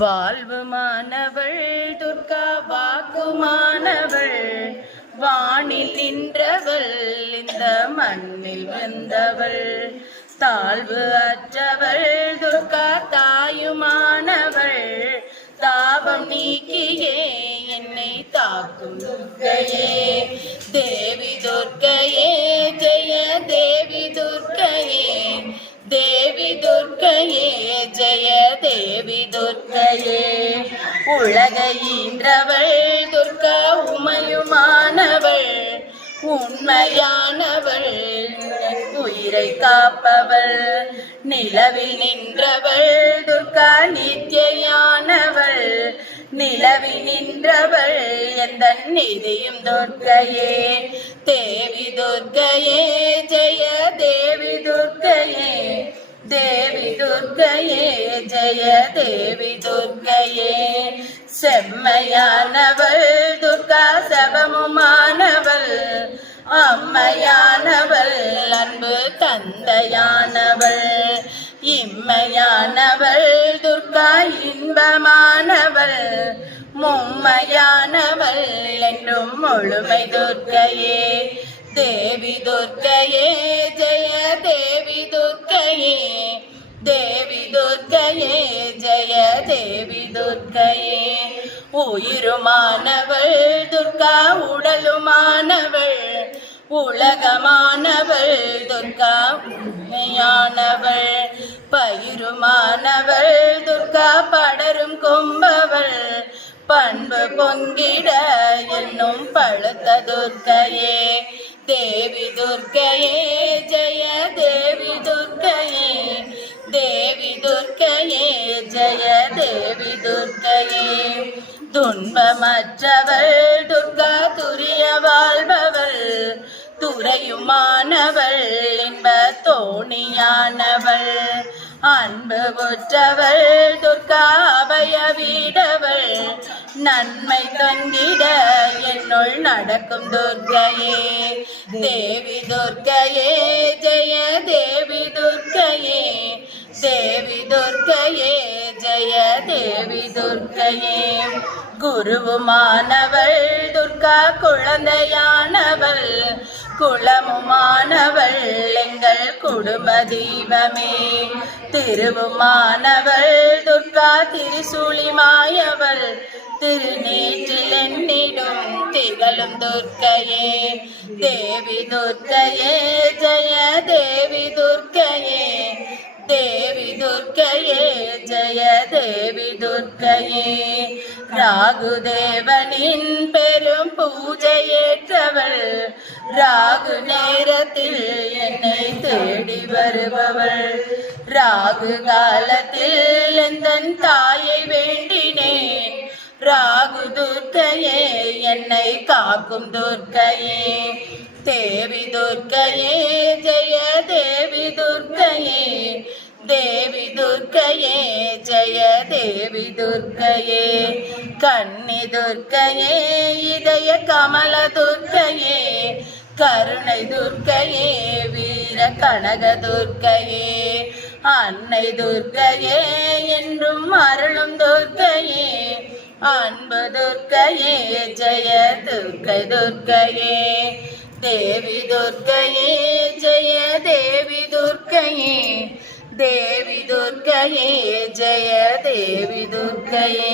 வாழ்வுமானவள் துர்கா வாக்குமானவள், வானில் நின்றவள் இந்த மண்ணில் வந்தவள், தாழ்வு அற்றவள் துர்கா தாயுமானவள், தாபம் நீக்கியே என்னை தாக்கும் துர்க்கையே, தேவி துர்க்கையே ஜெய தேவி துர்க்கையே, தேவி துர்க்கையே ஜெய தேவி துர்க்கையே, உலக ஈன்றவள் துர்கா உமையுமானவள், உண்மையானவள் உயிரை காப்பவள், நிலவில் நின்றவள் துர்கா நித்யானவள், நிலவில் நின்றவள் எந்த நிதியும் துர்க்கையே, தேவி துர்க்கையே ஜெய தேவி துர்க்கையே, தேவி துர்க்கையே ஜெய தேவி துர்க்கையே, செம்மையானவள் துர்கா சபமுமானவள், அம்மையானவள் அன்பு தந்தையானவள், இம்மையானவள் துர்கா இன்பமானவள், மும்மையானவள் என்றும் முழுமை துர்க்கையே, தேவி துர்க்கையே ஜெய தேவி துர்க்கையே, தேவி துர்க்கையே ஜெய தேவி துர்க்கையே, உயிருமானவள் துர்கா உடலுமானவள், உலகமானவள் துர்கா உண்மையானவள், பயிருமானவள் துர்கா படரும் கொம்பவள், பண்பு பொங்கிட என்னும் பழுத்த துர்க்கையே, தேவி துர்க்கையே ஜெய தேவி துர்க்கையே, தேவி துர்க்கையே ஜெய தேவி துர்க்கையே, துன்பமற்றவள் துர்கா துரிய வாழ்பவள், துறையுமானவள் இன்ப தோணியானவள், அன்பு உற்றவள் துர்கா அபய வீடவள், நன்மை தந்திட என்னுள் நடக்கும் துர்க்கையே, தேவி துர்க்கையே ஜெய தேவி துர்க்கையே, தேவி துர்க்கையே ஜெய தேவி துர்க்கையே, குருவுமானவள் துர்கா குழந்தையானவள், குளமுமானவள் எங்கள் குடும்ப தீபமே, திருவுமானவள் துர்கா திரிசூலிமாயவள், திருநீற்றில் எண்ணிடும் திகழும் துர்க்கையே, தேவி துர்க்கையே ஜெய தேவி துர்க்கையே, தேவி துர்க்கையே ஜெய தேவி துர்க்கையே, ராகுதேவனின் பெரும் பூஜையேற்றவள், ராகு நேரத்தில் என்னை தேடி வருபவள், ராகு காலத்தில் எந்தன் தாயை வேண்டினேன், ராகு துர்க்கையே என்னை காக்கும் துர்க்கையே, தேவி துர்க்கையே ஜெய தேவி துர்க்கையே, தேவி துர்க்கையே ஜெய தேவி துர்க்கையே, கன்னி துர்க்கையே இதய கமல துர்க்கையே, கருணை துர்க்கையே வீர கனக துர்க்கையே, அன்னை துர்க்கையே என்றும் அருளும் துர்க்கையே, அன்பு துர்க்கையே ஜெய துர்க்கை துர்க்கையே, தேவி துர்க்கையே ஜெய தேவி துர்க்கையே, தேவி துர்க்கையே ஜெய தேவி துர்க்கையே.